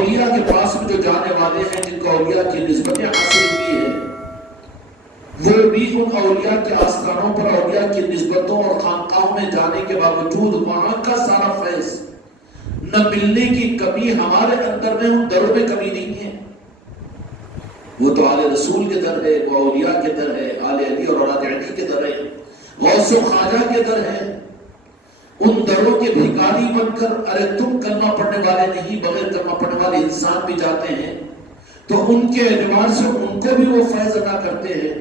اولیاء کے پاس میں جو جانے والے ہیں جن کو اولیاء کی نسبتیں حاصل ہوئی ہیں، وہ بھی ان اولیاء کے آستانوں پر اولیاء کی نسبتوں اور خانقاہوں میں جانے کے باوجود وہاں کا سارا فیض نہ ملنے کی کمی ہمارے اندر میں، ان دروں میں کمی نہیں ہے۔ وہ تو آل رسول کے در ہے، وہ اولیاء کے در ہے، آل علی اور اولاد علی کے در ہے، غوث و خواجہ کے در ہے۔ ان دروں کے بھکاری بن کر ارے تم کلمہ پڑھنے والے نہیں، بغیر کلمہ پڑھنے والے انسان بھی جاتے ہیں، تو ان کے اعتبار سے ان کو بھی وہ فیض ادا کرتے ہیں۔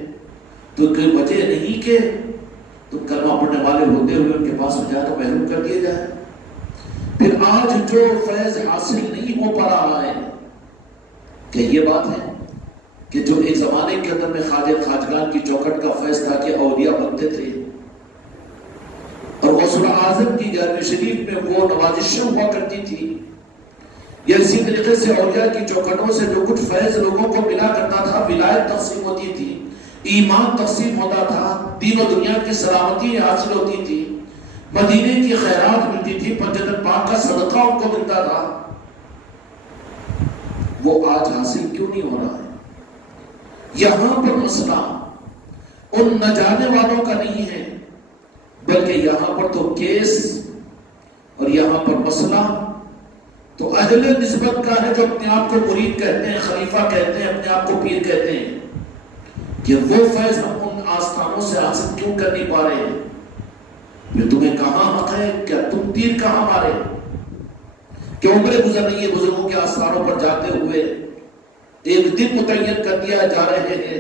تو کوئی وجہ نہیں کہ تم کلمہ پڑھنے والے ہوتے ہوئے ان کے پاس میں جائے تو محروم کر دیے جائے۔ پھر آج جو فیض حاصل نہیں ہو پا رہا ہے، کہ یہ بات ہے کہ جو ایک زمانے کے اندر میں خواجہ خواجگان کی چوکھٹ کا فیض تھا کہ اولیاء بنتے تھے، اور غوث اعظم کی 11ویں شریف میں وہ نوازشیں ہوا کرتی تھی، یا اسی طریقے سے اولیاء کی چوکھٹوں سے جو کچھ فیض لوگوں کو ملا کرتا تھا، ولایت تقسیم ہوتی تھی، ایمان تقسیم ہوتا تھا، دین و دنیا کی سلامتی حاصل ہوتی تھی، مدینے کی خیرات ملتی تھی، پنجتن پاک کا صدقہ ان کو ملتا تھا، وہ آج حاصل کیوں نہیں ہو رہا ہے؟ یہاں پر مسئلہ ان نہ جانے والوں کا نہیں ہے، بلکہ یہاں پر تو کیس اور یہاں پر مسئلہ تو اہل نسبت کا ہے، جو اپنے آپ کو مرید کہتے ہیں، خلیفہ کہتے ہیں، اپنے آپ کو پیر کہتے ہیں، کہ وہ فیض ہم ان آستانوں سے حاصل کیوں کر نہیں پا رہے ہیں؟ پھر تمہیں کہاں حق ہے؟ کیا تم تیر کہاں مارے؟ کہ عمریں گزر رہی ہے بزرگوں کے آستانوں پر جاتے ہوئے، ایک دن متعین کر دیا جا رہے ہیں،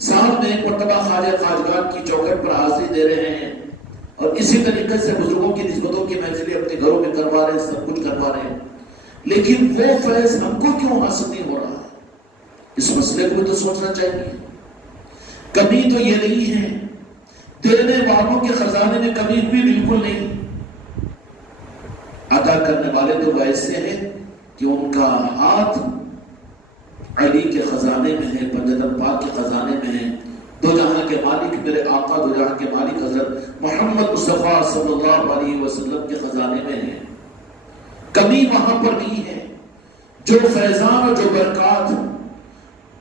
سال میں ایک مرتبہ خواجہ خواجگان کی چوکھٹ پر حاضری دے رہے ہیں، اور اسی طریقے سے بزرگوں کی نسبتوں کی محفلیں اپنے گھروں میں کروا رہے ہیں، سب کچھ کروا رہے ہیں، لیکن وہ فیض ہم کو کیوں حاصل نہیں ہو رہا ہے؟ اس مسئلے کو بھی تو سوچنا چاہیے۔ کمی تو یہ نہیں ہے، دینے والوں کے خزانے میں کمی بھی بالکل نہیں، عطا کرنے والے تو ایسے ہیں کہ ان کا ہاتھ علی کے خزانے میں ہے، پنجتن پاک کے خزانے میں ہے، دو جہاں کے مالک میرے آقا، دو جہاں کے مالک حضرت محمد مصطفیٰ صلی اللہ علیہ وسلم کے خزانے میں ہے۔ کمی وہاں پر نہیں ہے۔ جو فیضان اور جو برکات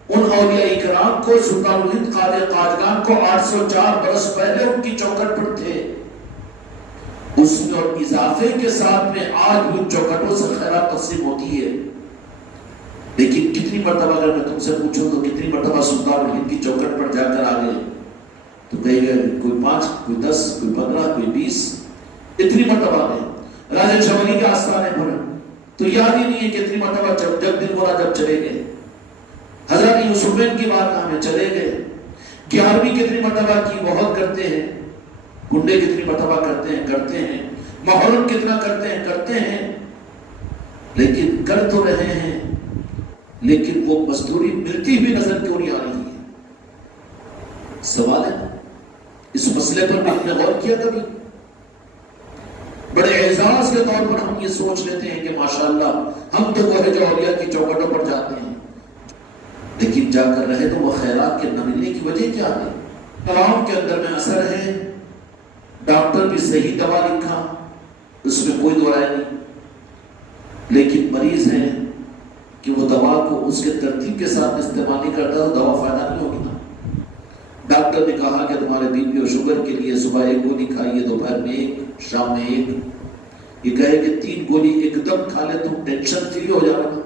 ان اولیاء اکرام کو، سلطان الہند خواجہ خواجگان کو 804 برس پہلے ان کی چوکھٹ پر تھے، اس میں اور اضافے کے ساتھ میں آج بھی ان چوکھٹوں سے خیرات تقسیم ہوتی ہے۔ لیکن کتنی مرتبہ اگر میں تم سے پوچھوں تو کتنی مرتبہ سلطان الہند کی چوکھٹ پر جا کر آگے تو کہے گا کوئی 5، کوئی 10، کوئی 15، کوئی 20، اتنی مرتبہ نہیں۔ راجہ چمنی کے آستانے پر تو یاد ہی نہیں ہے کتنی مرتبہ جب دن بولا جب چلے گئے، حضرت یوسفین کی بارگاہ میں چلے گئے، 11ویں کتنی مرتبہ کی، بہت کرتے ہیں، کنڈے کتنی مرتبہ کرتے ہیں، محرم کتنا کرتے ہیں، لیکن کر تو رہے ہیں، لیکن وہ مزدوری ملتی بھی نظر کیوں نہیں آ رہی ہے؟ سوال ہے، اس مسئلے پر بھی ہم نے غور کیا کبھی؟ بڑے اعزاز کے طور پر ہم یہ سوچ لیتے ہیں کہ ماشاءاللہ ہم تو وہ ہے جو اولیاء کی چوکھٹوں پر جاتے ہیں، لیکن جا کر رہے تو وہ خیرات کے نہ ملنے کی وجہ کیا ہے؟ کلام کے اندر میں اثر ہے، ڈاکٹر بھی صحیح دوا لکھا، اس میں کوئی دو رائے نہیں، لیکن مریض ہے کہ وہ دوا کو اس کے ترتیب کے ساتھ استعمال نہیں کرتا تو دوا فائدہ نہیں ہوگی نا۔ ڈاکٹر نے کہا کہ تمہارے بی پی اور شوگر کے لیے صبح 1 گولی کھائیے، دوپہر میں 1، شام میں 1، یہ کہے کہ 3 گولی ایک دم کھا لے تم ٹینشن فری ہو جانا،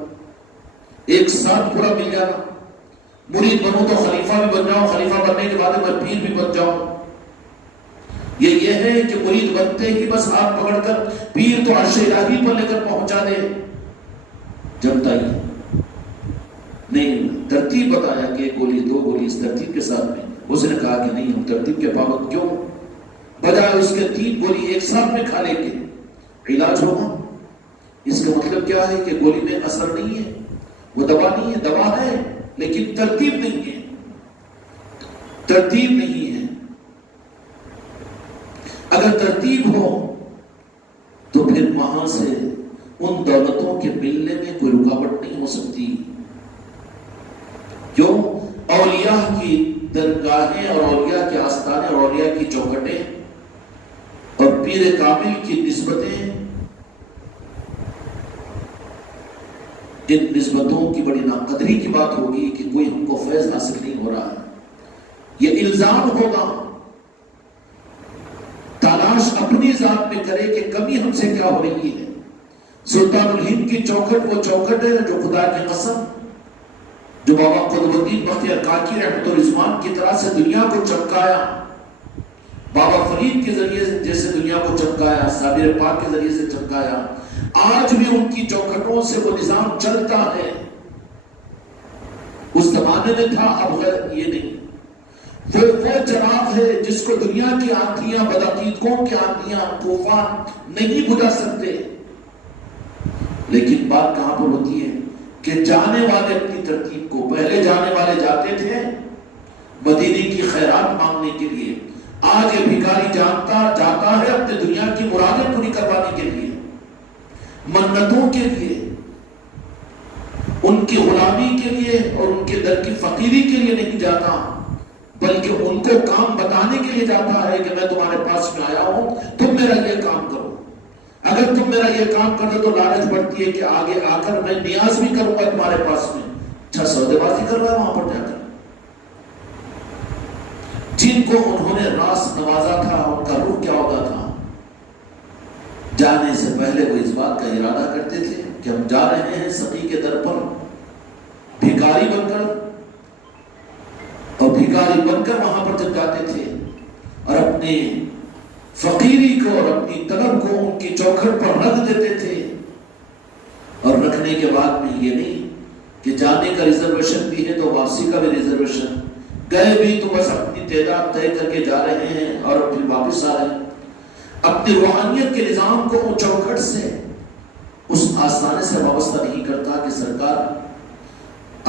ایک ساتھ پورا مل جانا، مرید بنوں تو خلیفہ بھی بن جاؤں، خلیفہ بننے کے بعد میں پیر بھی بن جاؤں۔ یہ ہے کہ مرید بنتے ہی بس ہاتھ پکڑ کر پیر تو عرش الہی پر لے کر پہنچا دے، جمتا ہی نہیں، ترتیب بتایا کہ 1 گولی 2 گولی اس ترتیب کے ساتھ میں، اس نے کہا کہ نہیں ہم ترتیب کے پابند کیوں، بجائے اس کے 3 گولی ایک ساتھ میں کھا لیں گے علاج ہوگا۔ اس کا مطلب کیا ہے کہ گولی میں اثر نہیں ہے، وہ دوا نہیں ہے، دوا ہے لیکن ترتیب نہیں ہے، ترتیب نہیں ہے۔ اگر ترتیب ہو تو پھر وہاں سے ان دولتوں کے ملنے میں کوئی رکاوٹ نہیں ہو سکتی۔ کیوں؟ اولیاء کی درگاہیں اور اولیاء کے آستانے اور اولیاء کی چوکھٹیں اور پیر کامل کی نسبتیں ان نسبتوں کی بڑی ناقدری کی بات ہوگی کہ کوئی ہم کو فیض حاصل نہیں ہو رہا ہے. یہ الزام ہوگا. تلاش اپنی ذات میں کرے کہ کمی ہم سے کیا ہو رہی ہے. سلطان الہند کی چوکھٹ وہ چوکھٹ ہے جو خدا کی قسم جو بابا قطب الدین بختیار کاکی رحمۃ الرضوان کی طرح سے دنیا کو چمکایا، بابا فرید کے ذریعے جیسے دنیا کو چمکایا، صابر پاک کے ذریعے سے چمکایا، آج بھی ان کی چوکھٹوں سے وہ نظام چلتا ہے. اس زمانے میں تھا، اب یہ نہیں. وہ چراغ ہے جس کو دنیا کی آندھیاں، بدعقیدگوں کی آندھیاں، طوفان نہیں بجھا سکتے. لیکن بات کہاں پر ہوتی ہے کہ جانے والے اپنی ترتیب کو، پہلے جانے والے جاتے تھے مدینے کی خیرات مانگنے کے لیے، آج یہ بھکاری جاتا ہے اپنے دنیا کی مرادیں پوری کروانے کے لیے، منتوں کے لیے، ان کی غلامی کے لیے اور ان کے در کی فقیری کے لیے نہیں جاتا، بلکہ ان کو کام بتانے کے لیے جاتا ہے کہ میں تمہارے پاس میں آیا ہوں، تم میرا یہ کام کرو. اگر تم میرا یہ کام کرو تو لالچ بڑھتی ہے کہ آگے آ کر میں نیاز بھی کروں گا تمہارے پاس میں. اچھا سودے بازی کر رہا ہے وہاں پر جا کر. جن کو انہوں نے راس نوازا تھا ان کا روح کیا ہوتا تھا؟ جانے سے پہلے وہ اس بات کا ارادہ کرتے تھے کہ ہم جا رہے ہیں سقی کے در پر بھکاری بن کر، اور بھکاری بن کر وہاں پر جب جاتے تھے اور اپنے فقیری کو اور اپنی طلب کو ان کی چوکھٹ پر رکھ دیتے تھے. اور رکھنے کے بعد میں یہ نہیں کہ جانے کا ریزرویشن بھی ہے تو واپسی کا بھی ریزرویشن، گئے بھی تو بس اپنی تعداد طے کر کے جا رہے ہیں اور پھر واپس آ رہے ہیں. اپنی روحانیت کے نظام کو وہ چوکھٹ سے، اس آستانے سے وابستہ نہیں کرتا کہ سرکار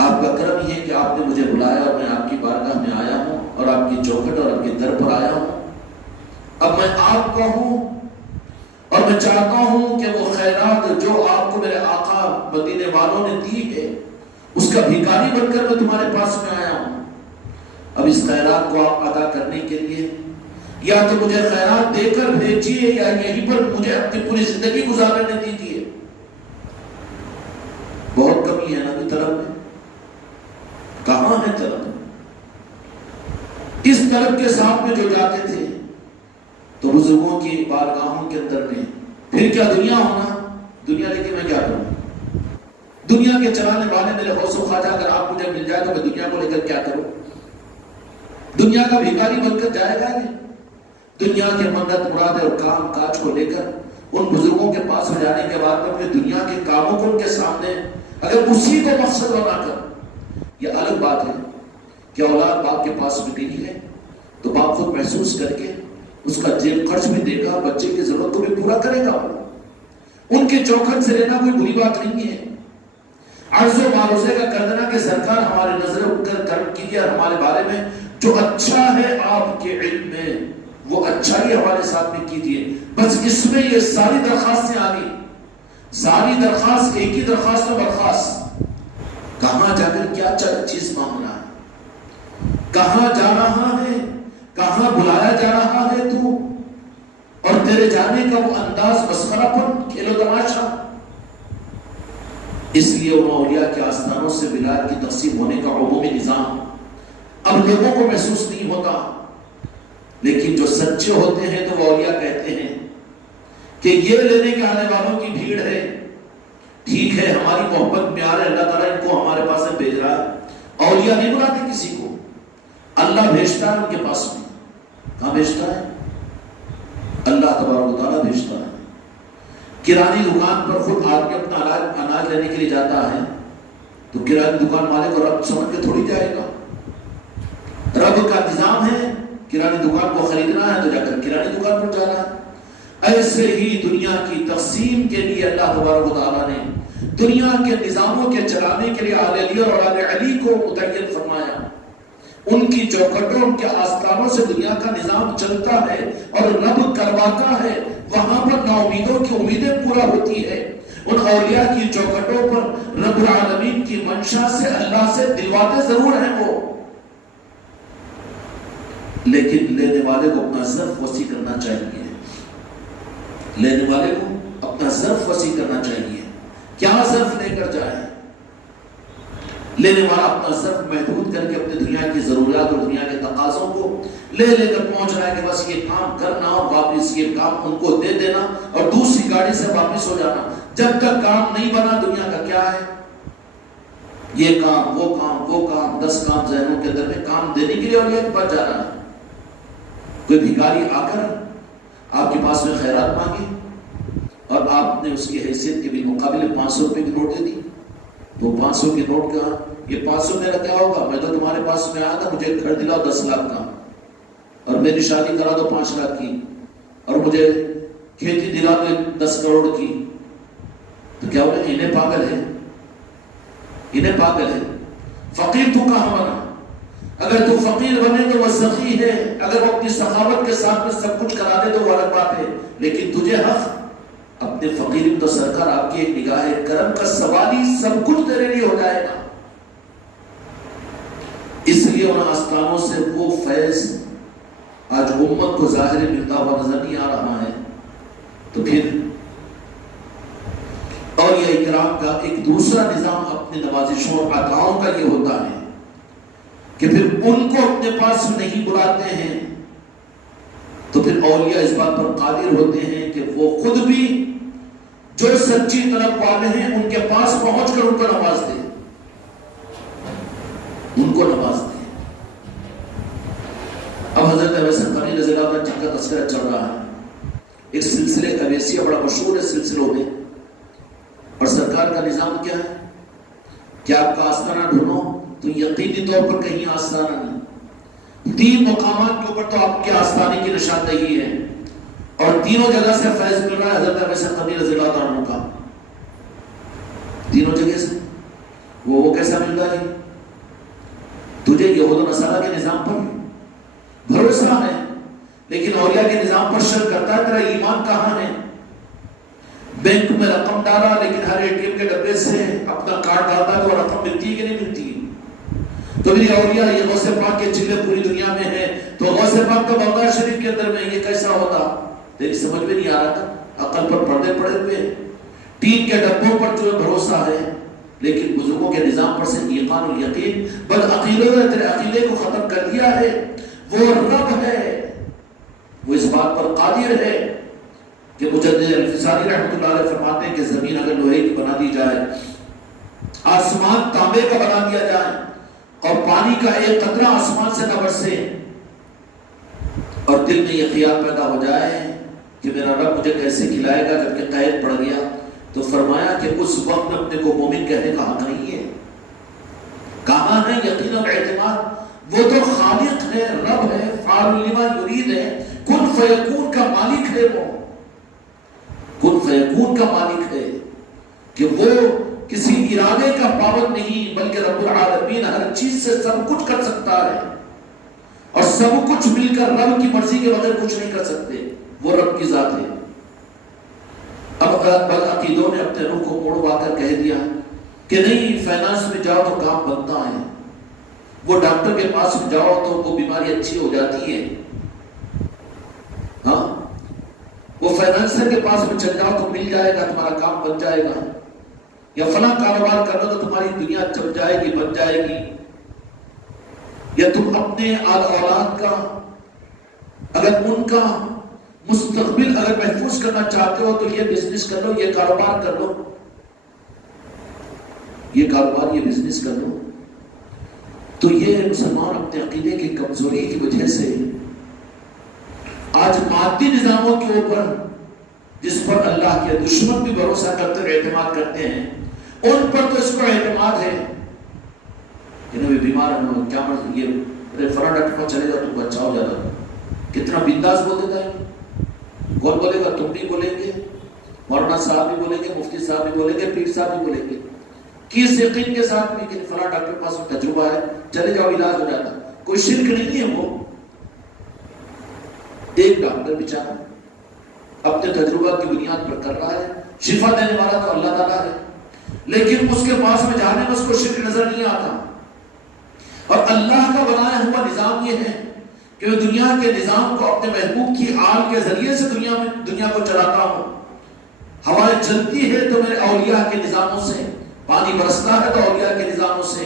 آپ کا کرم یہ ہے کہ آپ نے مجھے بلایا اور میں آپ کی بارگاہ میں آیا ہوں اور آپ کی چوکھٹ اور آپ کے در پر آیا ہوں. اب میں آپ کا ہوں اور میں چاہتا ہوں کہ وہ خیرات جو آپ کو میرے آقا مدینے والوں نے دی ہے اس کا بھکاری بن کر میں تمہارے پاس میں آیا ہوں. اب اس خیرات کو آپ ادا کرنے کے لیے یا تو مجھے خیرات دے کر بھیجیے یا یہیں پر مجھے اپنی پوری زندگی گزارنے دیجیے. بہت کمی ہے نا بھی طلب میں. کہاں ہے طلب؟ اس طلب کے ساتھ میں جو جاتے تھے تو بزرگوں کی بارگاہوں کے اندر میں پھر کیا دنیا ہونا، دنیا لے کے میں کیا کروں؟ دنیا کے چلانے والے میرے غوث و خواجہ اگر آپ مجھے مل جائے تو میں دنیا کو لے کر کیا کروں؟ دنیا کا بھکاری بن کر جائے گا یہ؟ دنیا کے منت مراد اور کام کاج کو لے کر ان بزرگوں کے پاس میں جانے کے بعد میں اپنے دنیا کے کاموں کو ان کے سامنے اگر اسی کو مقصد بنا کر، یہ الگ بات ہے کہ اولاد باپ کے پاس میں گئی ہے تو باپ خود محسوس کر کے اس کا جیب خرچ بھی دے گا، بچے کی ضرورت کو بھی پورا کرے گا. ان کے چوکھٹ سے لینا کوئی بری بات نہیں ہے. عرض و معروضے کا کر دینا کہ سرکار ہماری نظریں اٹھ کر کرم کیجیے اور ہمارے بارے میں جو اچھا ہے آپ کے علم میں وہ اچھائی ہمارے ساتھ میں کیجیے. بس اس میں یہ ساری درخواستیں آ گئی، ساری درخواست ایک ہی درخواست میں برخاست. کہاں جا کر کیا چیز مانگنا ہے، کہاں جا رہا ہے، کہاں بلایا جا رہا ہے تو، اور تیرے جانے کا وہ انداز مسخرہ پن، کھیلو تماشا. اس لیے ان اولیاء کے آستانوں سے ولایت کی تقسیم ہونے کا عمومی نظام اب لوگوں کو محسوس نہیں ہوتا. لیکن جو سچے ہوتے ہیں تو وہ اولیاء کہتے ہیں کہ یہ لینے کے آنے والوں کی بھیڑ ہے، ٹھیک ہے ہماری محبت میں آ رہے، اللہ تعالیٰ ان کو ہمارے پاس میں بھیج رہا ہے. اولیاء نہیں بلاتے کسی کو، اللہ بھیجتا ہے ان کے پاس میں. کہاں بھیجتا ہے؟ اللہ تبارک و تعالیٰ بھیجتا ہے. کرانی دکان پر خود آدمی اپنا اناج لینے کے لیے جاتا ہے تو کرانی دکان والے کو رب سمجھ کے تھوڑی جائے گا. رب کا نظام ہے، کرانی دکان کو خریدنا ہے تو جا کر کرانی دکان پر جانا ہے. ایسے ہی دنیا کی تقسیم کے لیے اللہ تبارک و تعالیٰ نے دنیا کے نظاموں کے چلانے کے لیے آل علی اور آل علی کو متعین فرمایا. ان کی چوکھٹوں، ان کے آستانوں سے دنیا کا نظام چلتا ہے اور رب کرواتا ہے. وہاں پر نا امیدوں کی امیدیں پورا ہوتی ہے. ان اولیاء کی چوکھٹوں پر رب العالمین کی منشا سے اللہ سے دلواتے ضرور ہیں وہ، لیکن لینے والے کو اپنا ظرف وسیع کرنا چاہیے. لینے والے کو اپنا ظرف وسیع کرنا چاہیے. کیا ظرف لے کر جائے؟ لینے والا اپنا ظرف محدود کر کے اپنی دنیا کی ضروریات اور دنیا کے تقاضوں کو لے کر پہنچ رہا ہے کہ بس یہ کام کرنا اور واپس یہ کام ان کو دے دینا اور دوسری گاڑی سے واپس ہو جانا. جب تک کام نہیں بنا دنیا کا کیا ہے؟ یہ کام وہ کام 10 کام ذہنوں کے اندر میں کام دینے کے لیے اولیاء کے پاس جا رہا ہے. کوئی بھکاری آ کر آپ کے پاس میں خیرات مانگی اور آپ نے اس کی حیثیت کے بالمقابل 500 روپے کی نوٹ دے دی. تو 500 کی نوٹ کا یہ 500 میرا کیا ہوگا؟ میں تو تمہارے پاس میں آیا تھا مجھے ایک گھر دلاؤ 10 لاکھ کا اور میری شادی کرا دو 5 لاکھ کی اور مجھے کھیتی دلا دو 10 کروڑ کی. تو کیا ہوگا؟ انہیں پاگل ہے. فقیر تو کہاں بنا؟ اگر تو فقیر بنے تو وہ سخی ہے، اگر وہ اپنی سخاوت کے ساتھ میں سب کچھ کرا دے تو وہ الگ بات ہے. لیکن تجھے حق اپنے فقیر تو سرکار آپ کی ایک نگاہ کرم کا سوال ہی سب کچھ تیرے لیے ہو جائے گا. اس لیے ان آستانوں سے وہ فیض آج امت کو ظاہر ملتا ہوا نظر نہیں آ رہا ہے. تو پھر اور یہ اکرام کا ایک دوسرا نظام اپنے نوازشوں اور عطاؤں کا یہ ہوتا ہے کہ پھر ان کو اپنے پاس نہیں بلاتے ہیں تو پھر اولیاء اس بات پر قادر ہوتے ہیں کہ وہ خود بھی جو سچی طلب والے ہیں ان کے پاس پہنچ کر ان کو نواز دیں. اب حضرت اویس قرنی رضی اللہ عنہ جن کا تذکرہ چل رہا ہے، ایک سلسلے اویسیہ بڑا مشہور ہے سلسلوں میں، اور سرکار کا نظام کیا ہے کہ آپ کا آستانہ ڈھونڈو تو یقینی طور پر کہیں آستانہ نہیں. 3 مقامات کے اوپر تو آپ کے آستانے کی نشاندہی ہے اور تینوں جگہ سے فیض مل رہا ہے حضرت اویس قرنی رضی اللہ عنہ کا. تینوں جگہ سے وہ کیسا مل رہا ہے؟ تجھے یہود و نصارہ کے نظام پر بھروسہ ہے لیکن اولیاء کے نظام پر شک کرتا ہے. تیرا ایمان کہاں ہے؟ بینک میں رقم ڈالا لیکن ہر اے ٹی ایم کے ڈبے سے اپنا کارڈ ڈالتا ہے تو وہ رقم ملتی ہے کہ نہیں ملتی؟ تو میری اولیاء یہ غوث پاک کے چلے پوری دنیا میں ہیں تو غوث پاک کا بغداد شریف کے اندر میں یہ کیسا ہوتا؟ تیری سمجھ میں نہیں آ رہا تھا. عقل پر پردے پڑے ہوئے، ٹین کے ڈبوں پر جو بھروسہ ہے لیکن بزرگوں کے نظام پر سے ایمان اور یقین بل عقیدوں نے تیرے عقیدے کو ختم کر دیا ہے. وہ رب ہے، وہ اس بات پر قادر ہے کہ مجدد الفسانی رحمۃ اللہ علیہ فرماتے ہیں کہ زمین اگر لوہے کی بنا دی جائے، آسمان تانبے کا بنا دیا جائے اور پانی کا ایک قطرہ آسمان سے نہ برسے اور دل میں یہ خیال پیدا ہو جائے کہ میرا رب مجھے کیسے کھلائے گا جب کہ قید پڑ گیا، تو فرمایا کہ اس وقت میں اپنے کو مومن کہنے کا حق نہیں ہے. کہاں ہے یقین اور اعتماد؟ وہ تو خالق ہے، رب ہے، فاعل لما یرید ہے، کن فیکون کا مالک ہے. وہ کن فیکون کا مالک ہے کہ وہ کسی ارادے کا پابند نہیں بلکہ رب العالمین ہر چیز سے سب کچھ کر سکتا ہے اور سب کچھ مل کر رب کی مرضی کے بغیر کچھ نہیں کر سکتے. وہ رب کی ذات ہے. اب عقیدوں نے اپنے روح کو موڑوا کر کہہ دیا کہ نہیں فائنانس میں جاؤ تو کام بنتا ہے، وہ ڈاکٹر کے پاس میں جاؤ تو وہ بیماری اچھی ہو جاتی ہے، ہاں وہ فائنانسر کے پاس میں چل جاؤ تو مل جائے گا، تمہارا کام بن جائے گا، یا فلاں کاروبار کر لو تو تمہاری دنیا چل جائے گی، بن جائے گی، یا تم اپنے اولاد کا اگر ان کا مستقبل اگر محفوظ کرنا چاہتے ہو تو یہ بزنس کر لو، یہ کاروبار کر لو، یہ کاروبار یہ بزنس کر لو. تو یہ مسلمان اپنے عقیدے کی کمزوری کی وجہ سے آج مادی نظاموں کے اوپر جس پر اللہ کے دشمن بھی بھروسہ کرتے اور اعتماد کرتے ہیں ان پر تو اس پر اعتماد ہے. انہیں بیمار ہیں کیا مرض یہ فلاں ڈاکٹر پر چلے گا تو بچہ ہو جاتا، کتنا بنداس بول دیتا ہے. کون بولے گا؟ تم بھی بولیں گے، مولانا صاحب بھی بولیں گے، مفتی صاحب بھی بولیں گے، پیر صاحب بھی بولیں گے. کس یقین کے ساتھ بھی کہ فلاں ڈاکٹر کے پاس تجربہ ہے، چلے جاؤ علاج ہو جاتا. کوئی شرک نہیں ہے. وہ ایک ڈاکٹر بیچارہ اپنے تجربہ کی بنیاد پر کر رہا ہے، شفا دینے والا تو اللہ تعالیٰ ہے، لیکن اس کے پاس میں جانے میں اس کو شرک نظر نہیں آتا. اور اللہ کا بنایا ہوا نظام یہ ہے کہ میں دنیا کے نظام کو اپنے محبوب کی آل کے ذریعے سے دنیا کو چلاتا ہوں. ہوائیں چلتی ہے تو میرے اولیاء کے نظاموں سے، پانی برستا ہے تو اولیاء کے نظاموں سے،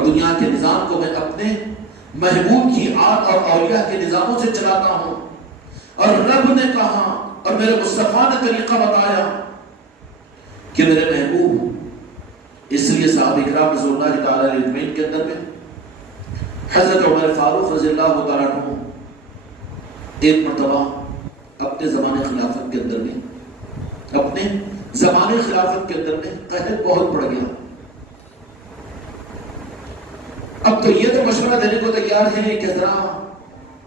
اور دنیا کے نظام کو میں اپنے محبوب کی آت اور اولیاء کے نظاموں سے چلاتا ہوں. اور رب نے کہا اور میرے مصطفیٰ نے طریقہ بتایا کہ میرے محبوب. اس لیے صحابہ کرام رضی اللہ تعالی علیہ اجمعین کے اندر میں حضرت عمر فاروق رضی اللہ تعالیٰ عنہ ایک مرتبہ اپنے زمانے خلافت کے اندر میں قحط بہت بڑھ گیا. اب تو یہ تو مشورہ دینے کو تیار ہے کہ ذرا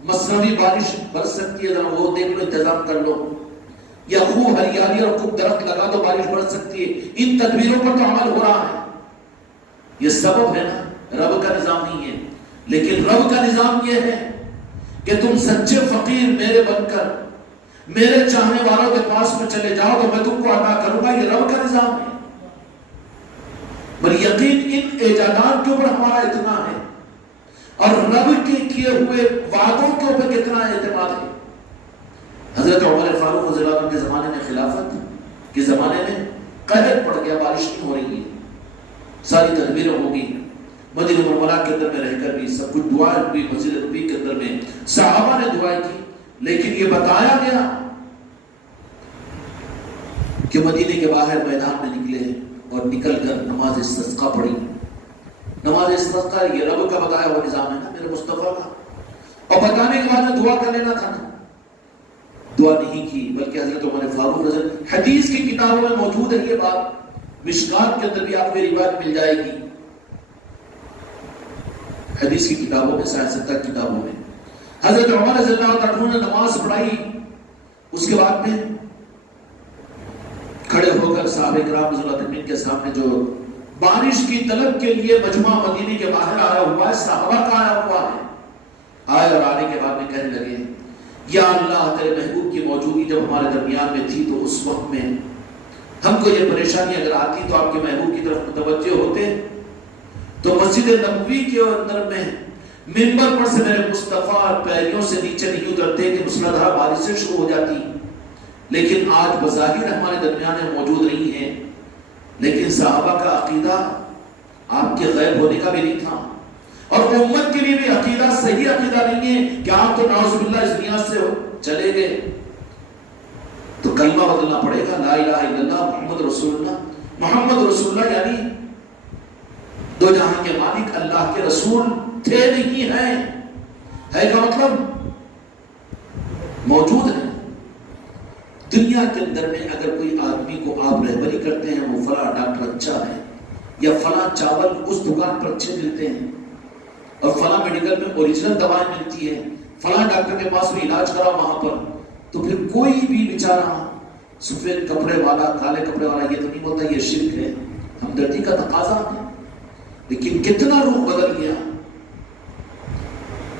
مصنوعی بارش برس سکتی ہے, ذرا وہ دیکھ لو, انتظام کر لو, یا خوب ہریالی اور خوب درخت لگا دو, بارش برس سکتی ہے. ان تدبیروں پر تو عمل ہو رہا ہے. یہ سبب ہے نا, رب کا نظام نہیں ہے. لیکن رب کا نظام یہ ہے کہ تم سچے فقیر میرے بن کر میرے چاہنے والوں کے پاس میں چلے جاؤ تو میں تم کو عطا کروں گا. یہ رب کا نظام ہے. پر یقین ان ایجادات کے اوپر ہمارا اتنا ہے اور رب کے کیے ہوئے وعدوں کے اوپر کتنا اعتماد ہے. حضرت عمر فاروق رضی اللہ عنہ کے زمانے میں, خلافت کے زمانے میں قحط پڑ گیا, بارش نہیں ہو رہی ہے, ساری تدبیریں ہو گئی. مدینہ منورہ کے اندر میں رہ کر بھی سب کچھ دعائیں ہوئی, مسجد نبوی کے اندر میں صحابہ نے دعائیں کی. لیکن یہ بتایا گیا کہ مدینے کے باہر میدان میں نکلے اور نکل کر نماز استسقا پڑھی. نماز استسقا یہ رب کا بتایا ہوا نظام ہے نا, میرے مصطفیٰ کا. اور بتانے کے بعد میں دعا کر لینا تھا نا, دعا نہیں کی. بلکہ حضرت عمر فاروق رضی اللہ عنہ, حدیث کی کتابوں میں موجود ہے یہ بات, مشکات کے اندر بھی آپ کو یہ روایت مل جائے گی, حدیث کی کتابوں میں, سیاست کی کتابوں میں. حضرت عمر رضی اللہ عنہ نے نماز پڑھائی. اس کے بعد میں کھڑے ہو کر صحابہ کرام رضی اللہ عنہ کے سامنے جو بارش کی طلب کے لیے مجمع مدینے کے باہر آیا ہوا ہے, صحابہ کا آیا ہوا ہے, آئے اور آنے کے بعد میں کہنے لگے یا اللہ تیرے محبوب کی موجودگی جب ہمارے درمیان میں تھی تو اس وقت میں ہم کو یہ پریشانی اگر آتی تو آپ کے محبوب کی طرف متوجہ ہوتے تو مسجد نبوی کے اندر میں منبر پر سے میرے مصطفیٰ پیریوں سے نیچے نہیں اترتے کہ مسلسل بارشیں شروع ہو جاتی. لیکن آج بظاہر ہمارے درمیان موجود نہیں ہیں, لیکن صحابہ کا عقیدہ آپ کے غیب ہونے کا بھی نہیں تھا, اور امت کے لیے بھی عقیدہ صحیح عقیدہ نہیں ہے کہ آپ تو نعوذ باللہ اس دنیا سے چلے گئے تو کلمہ بدلنا پڑے گا, لا الہ الا اللہ محمد رسول اللہ. محمد رسول اللہ یعنی دو جہاں کے مالک اللہ کے رسول تھے نہیں ہیں, ہے کا مطلب موجود ہے. دنیا کے اندر میں اگر کوئی آدمی کو آپ رہبری کرتے ہیں وہ فلاں ڈاکٹر اچھا ہے, یا فلاں چاول اس دکان پر اچھے ملتے ہیں, اور فلاں میڈیکل میں اوریجنل دوائیں ملتی ہے, فلاں ڈاکٹر کے پاس بھی علاج کرا وہاں پر, تو پھر کوئی بھی بیچارہ سفید کپڑے والا, کالے کپڑے والا یہ تو نہیں بولتا یہ شرک ہے, ہمدردی کا تقاضا ہے. لیکن کتنا روح بدل گیا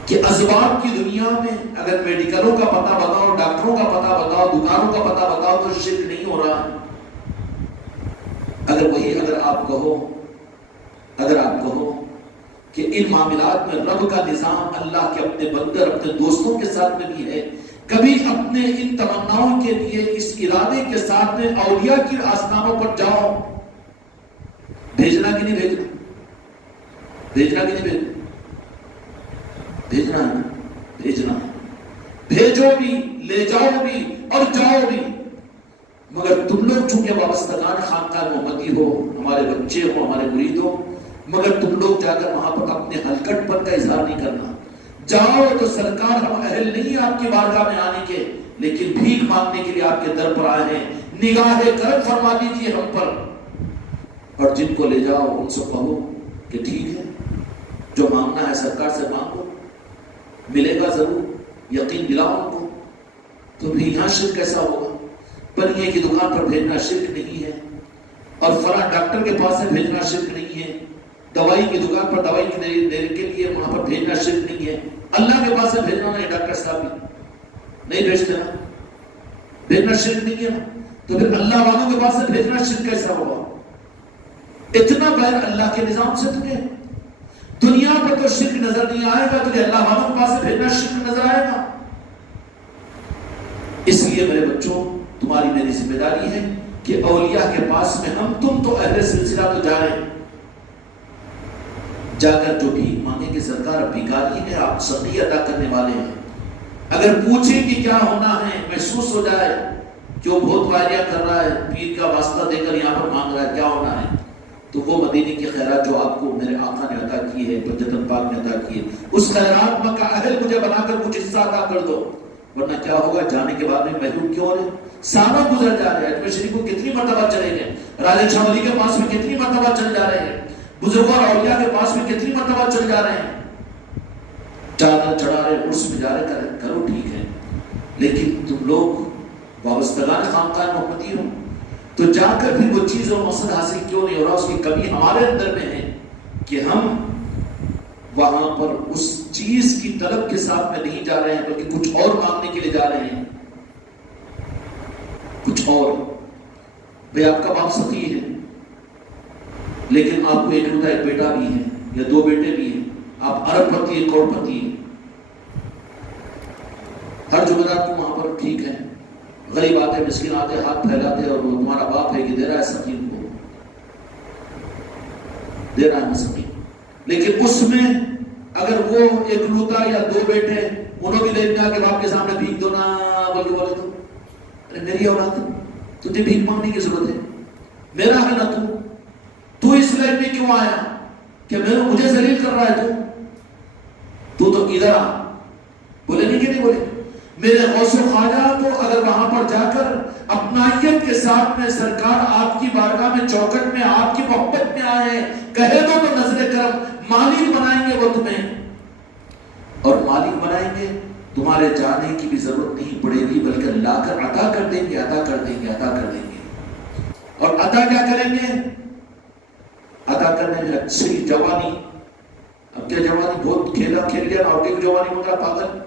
کہ اسباب کی دنیا میں اگر میڈیکلوں کا پتہ بتاؤ, ڈاکٹروں کا پتہ بتاؤ, دکانوں کا پتہ بتاؤ تو شرک نہیں ہو رہا ہے. اگر آپ کہو کہ ان معاملات میں رب کا نظام اللہ کے اپنے بندر اپنے دوستوں کے ساتھ میں بھی ہے, کبھی اپنے ان تمناؤں کے لیے اس ارادے کے ساتھ میں اولیاء کی آستانوں پر جاؤ, بھیجنا کہ نہیں بھیجنا, بھیجنا کہ نہیں بھیجنا, بھیجنا ہے, بھیجنا ہے, بھیجو بھی, لے جاؤ بھی اور جاؤ بھی. مگر تم لوگ چونکہ وابستگان خانقاہ محمدی ہو, ہمارے بچے ہو, ہمارے مرید ہو, مگر تم لوگ جا کر وہاں پر اپنے ہلکٹ پن کا اظہار نہیں کرنا. جاؤ تو سرکار ہم اہل نہیں آپ کی بارگاہ میں آنے کے, لیکن بھیک مانگنے کے لیے آپ کے در پر آئے ہیں, نگاہ کرم فرما دیجیے ہم پر. اور جن کو لے جاؤ ان سے کہو کہ ٹھیک ہے جو مانگنا ہے سرکار سے مانگو, ملے گا ضرور, یقین دلاؤ ان کو. تو بھی یہاں شرک کیسا ہوگا؟ پنیے کی دکان پر بھیجنا شرک نہیں ہے, اور فلاں ڈاکٹر کے پاس سے بھیجنا شرک نہیں ہے, دوائی کی دکان پر دوائی دینے کے لیے وہاں پر بھیجنا شرک نہیں ہے. اللہ کے پاس سے بھیجنا نہیں, ڈاکٹر صاحب بھی نہیں بھیجتے نا, بھیجنا شرک نہیں ہے نا, تو پھر اللہ والوں کے پاس سے بھیجنا شرک کیسا ہوگا؟ اتنا غیر اللہ کے نظام سے تمہیں دنیا پر تو شرک نظر نہیں آئے گا, تجھے اللہ والوں کے پاس سے بھیجنا شرک نظر آئے گا. اس لیے میرے بچوں تمہاری میری ذمہ داری ہے کہ اولیاء کے پاس میں ہم تم تو اہل سلسلہ تو جا رہے ہیں, جا کر جو بھیک مانگے کہ سرکار اب بھکاری ہے، آپ صدقے ادا کرنے والے ہیں، اگر پوچھیں کہ کیا ہونا ہے، محسوس ہو جائے کہ وہ بہت واریاں کر رہا ہے، پیر کا واسطہ دے کر یہاں پر مانگ رہا ہے، کیا ہونا ہے، تو وہ مدینے کی خیرات جو آپ کو میرے آقا نے عطا کی ہے، پنجتن پاک نے عطا کی ہے، اس خیرات میں کا اہل مجھے بنا کر کچھ حصہ عطا کر دو، ورنہ کیا ہوگا، جانے کے بعد میں محروم کیوں رہے، سالوں گزر جا رہے ہیں، اجمیر شریف کو کتنی مرتبہ چلے گئے، راجہ شاہ ولی کے پاس میں کتنی مرتبہ چل جا رہے ہیں، بزرگوں اور اولیاء کے پاس میں کتنی مرتبہ چل جا رہے ہیں، چادر چڑھا رہے ہیں، عرس میں جا رہے، کرو ٹھیک ہے، لیکن تم لوگ وابستگان خانقاہ محمدی ہو، تو جا کر بھی وہ چیز اور مقصد حاصل کیوں نہیں ہو رہا، اس کی کمی ہمارے اندر میں ہے کہ ہم وہاں پر اس چیز کی طلب کے ساتھ میں نہیں جا رہے ہیں، بلکہ کچھ اور مانگنے کے لیے جا رہے ہیں، کچھ اور۔ بھئی آپ کا باپ سخی ہے، لیکن آپ کو ایک بیٹا بھی ہے یا دو بیٹے بھی ہیں، آپ ارب پتی ہیں، کروڑ پتی ہیں، ہر جمعرات کو وہاں پر ٹھیک ہے، غریب آتے مسکین آتے ہاتھ پھیلاتے اور وہ تمہارا باپ ہے کہ دے رہا ہے سکین کو، دے رہا ہے سکین، لیکن اس میں اگر وہ اکلوتا یا دو بیٹے انہوں بھی لے جا کے باپ کے سامنے بھیک دو نا، بلکہ بولے تو ارے میری اولاد تجھے بھیک مانگنے کی ضرورت ہے، میرا ہے نا، تو اس لائف میں کیوں آیا کہ مجھے ذلیل کر رہا ہے، تو ادھر آ، بولے نہیں کہ نہیں بولے، میرے غوث و خواجہ تو اگر وہاں پر جا کر اپنائیت کے ساتھ میں سرکار آپ کی بارگاہ میں چوکٹ میں آپ کی محبت میں آئے، کہے دو تو نظر کرم مالک بنائیں گے وہ تمہیں، اور مالک بنائیں گے، تمہارے جانے کی بھی ضرورت نہیں پڑے گی، بلکہ لا کر عطا کر دیں گے، عطا کر دیں گے، عطا کر دیں گے۔ اور عطا کیا کریں گے؟ عطا کرنے میں اچھی جوانی، اب کیا جوانی بہت کھیلا کھیل لیا، نوٹی کی جوانی ہوگا پاگل،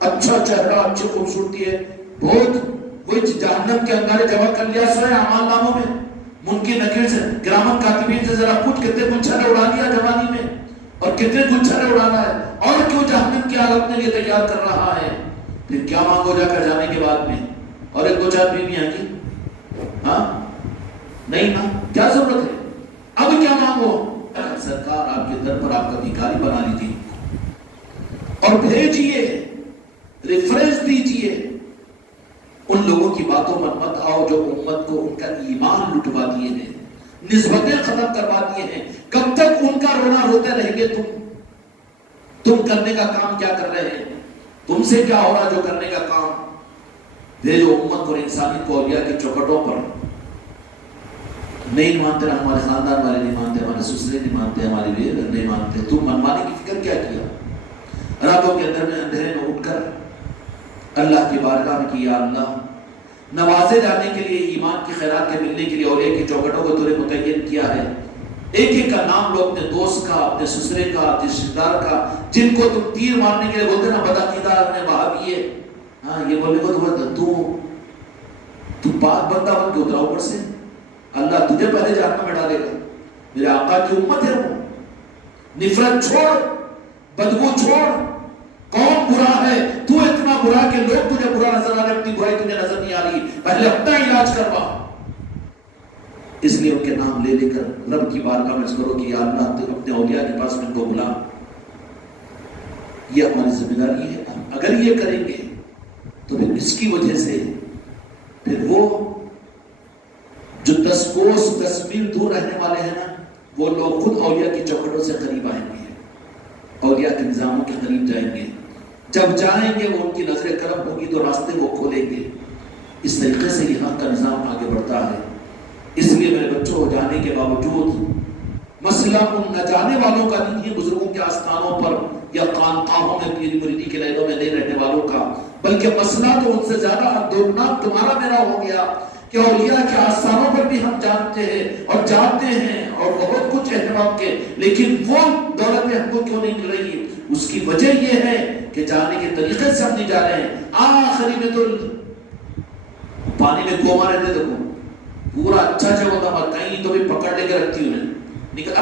اچھا چہرہ، اچھی خوبصورتی ہے، بہت وہی جہنم کے انگارے جمع کر لیا سوئے اعمال ناموں میں، منکر نکیر سے گرامر کاتبین سے ذرا پوچھ کتنے گلچھرے اڑا دیا جوانی میں، اور کتنے گلچھرے اڑا رہا ہے، اور کیوں جہنم کی حالت میں یہ تیار کر رہا ہے، پھر کیا مانگو جا کر جانے کے بعد میں، اور ایک دو چار بیویاں کی، ہاں نہیں نا، کیا ضرورت ہے، اب کیا مانگو، سرکار آپ کے در پر آپ کا بھکاری بنا لیجیے اور بھیجیے، ریفرنس دیجیے، ان لوگوں کی باتوں پر مت آؤ جو امت کو ان کا ایمان لٹوا دیے ہیں، نسبتیں ختم کروا دیے ہیں، کب تک ان کا رونا روتے رہیں گے، تم کرنے کا کام کیا کر رہے ہیں، تم سے کیا ہو رہا جو کرنے کا کام، بھیجو امت اور انسانیت کو اولیاء کی چوکٹوں پر، نہیں مانتے رہا، ہمارے خاندان والے نہیں مانتے، ہمارے سسرے نہیں مانتے، ہماری بیوی نہیں مانتے، تم منوانے کی فکر کیا کیا، راتوں کے اندر میں اندھیرے میں اٹھ کر اللہ کی بارگاہ میں کیا، اللہ نوازے جانے کے لیے، ایمان کی خیرات کے ملنے کے لیے اولیاء کی چوکٹوں کو تو نے متعین کیا ہے، ایک ایک کا نام لو، اپنے دوست کا، اپنے سسرے کا، رشتہ دار کا، جن کو تم تیر مارنے کے لیے بولتے نا بدعقیدہ نے وہابی ہے، ہاں یہ بولنے کو تو پاک بندہ بن کے اترا اوپر سے، اللہ تجھے پہلے جہنم میں ڈالے گا، میرے آقا کی امت ہے وہ، نفرت چھوڑ، بدبو چھوڑ، کون برا ہے، تو اتنا برا کہ لوگ تجھے برا نظر آ رہے، اپنی برائی تجھے نظر نہیں آ رہی، پہلے اپنا علاج کروا، اس لیے ان کے نام لے لے کر رب کی بارگاہ میں کرو کہ یا اللہ تو اپنے اولیاء کے پاس ان کو بلا، یہ ہماری ذمہ داری ہے، اگر یہ کریں گے تو پھر اس کی وجہ سے پھر وہ جو 10 کوس 10 میل دور رہنے والے ہیں نا، وہ لوگ خود اولیاء کی چوکھٹوں سے قریب آئیں گے، اولیاء کے نظاموں کے قریب جائیں گے، جب جائیں گے وہ ان کی نظر کرم ہوگی تو راستے وہ کھولیں گے، اس طریقے سے یہاں کا نظام آگے بڑھتا ہے۔ اس لیے میرے بچوں ہو جانے کے باوجود مسئلہ ان نہ جانے والوں کا نہیں ہے، بزرگوں کے آستانوں پر یا خانقاہوں میں پیری مریدی کے لائنوں میں نہیں رہنے والوں کا، بلکہ مسئلہ تو ان سے زیادہ افسوسناک تمہارا میرا ہو گیا کہ اولیاء کے آستانوں پر بھی ہم جانتے ہیں اور جاتے ہیں اور بہت کچھ اہتمام کے، لیکن وہ دولتیں ہم کو کیوں نہیں مل رہی؟ اس کی وجہ یہ ہے کہ جانے کے طریقے سے ہم نہیں جا رہے ہیں۔ آخری میں تو پانی میں گوما رہتے، دیکھو پورا اچھا ہوتا ہے، کہیں تو بھی پکڑ لے کے رکھتی انہیں، نکل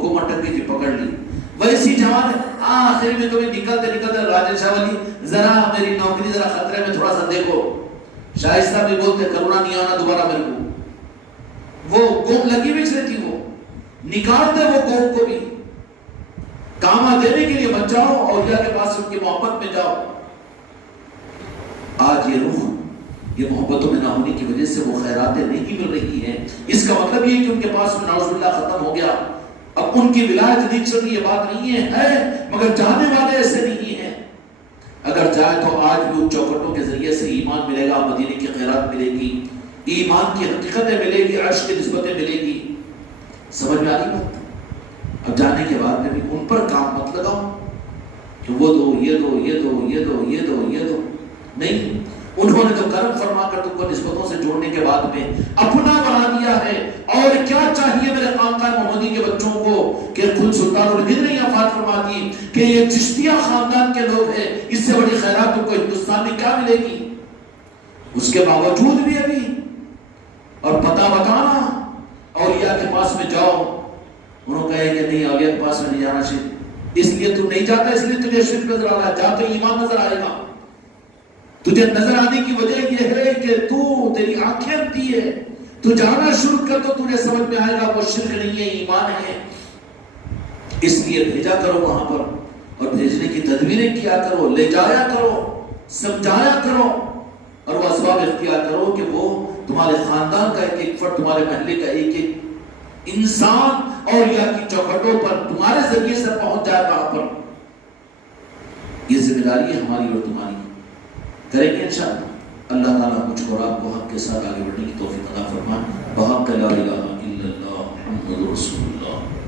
گوما ٹکی جی پکڑ لی، ویسی جوان ہے، آخری میں تو بھی نکلتے راجہ شاہ ولی ذرا میری نوکری ذرا خطرے میں، تھوڑا سا دیکھو، شائستہ بھی بولتے کرونا نہیں آنا دوبارہ میرے کو، وہ گوم لگی بھی رہتی، وہ نکال دے وہ گوم کو بھی، کاما دینے کے لیے مت جاؤ، اولیاء کے پاس ان کی محبت میں جاؤ۔ آج یہ رخ، یہ محبتوں میں نہ ہونے کی وجہ سے وہ خیراتیں نہیں مل رہی ہیں۔ اس کا مطلب یہ کہ ان کے پاس میں نعوذ باللہ ختم ہو گیا، اب ان کی ولایت نہیں چل رہی، یہ بات نہیں ہے مگر جانے والے ایسے نہیں ہیں۔ اگر جائے تو آج بھی ان چوکھٹوں کے ذریعے سے ایمان ملے گا، مدینے کی خیرات ملے گی، ایمان کی حقیقتیں ملے گی، عرش کی نسبتیں ملے گی۔ سمجھ میں آ رہی بات؟ اب جانے کے بعد میں بھی ان پر کام مت لگاؤ کہ وہ دو، یہ دو، یہ دو، یہ دو، یہ دو، یہ دو، نہیں۔ انہوں نے تو کرم فرما کر تم کو نسبتوں سے جوڑنے کے بعد میں اپنا بنا دیا ہے۔ اور کیا چاہیے میرے خاندان محمدی کے بچوں کو کہ خود سلطان الہند نے افاد فرماتی کہ یہ چشتیہ خاندان کے لوگ ہیں، اس سے بڑی خیرات تم کو ہندوستان میں کیا ملے گی؟ اس کے باوجود بھی ابھی اور پتہ بتانا، اولیاء کے پاس میں جاؤ، انہوں کہے کہ نہیں اولیاء کے پاس میں نہیں جانا چاہیے، اس لیے تو نہیں جاتا، اس لیے تجھے شرک نظر آ رہا ہے، جا تو ایمان نظر آئے گا۔ تجھے نظر آنے کی وجہ یہ ہے کہ تیری آنکھیں اندھی ہے، تو جانا شروع کر تو تجھے سمجھ میں آئے گا وہ شرک نہیں ہے، ایمان ہے۔ اس لیے بھیجا کرو وہاں پر، اور بھیجنے کی تدبیریں کیا کرو، لے جایا کرو، سمجھایا کرو، اور وہ اسباب اختیار کرو کہ وہ تمہارے خاندان کا ایک ایک فرد، تمہارے محلے کا ایک ایک انسان اولیاء کی چوکھٹوں پر تمہارے ذریعے سے پہنچ جائے وہاں پر۔ یہ ذمہ داری ہے ہماری اور تمہاری، کریں گے انشاءاللہ۔ اللہ تعالیٰ مجھ کو اور آپ کو حق کے ساتھ آگے بڑھنے کی توفیق عطا فرمائے۔ بحق لا الہ الا اللہ محمد رسول اللہ۔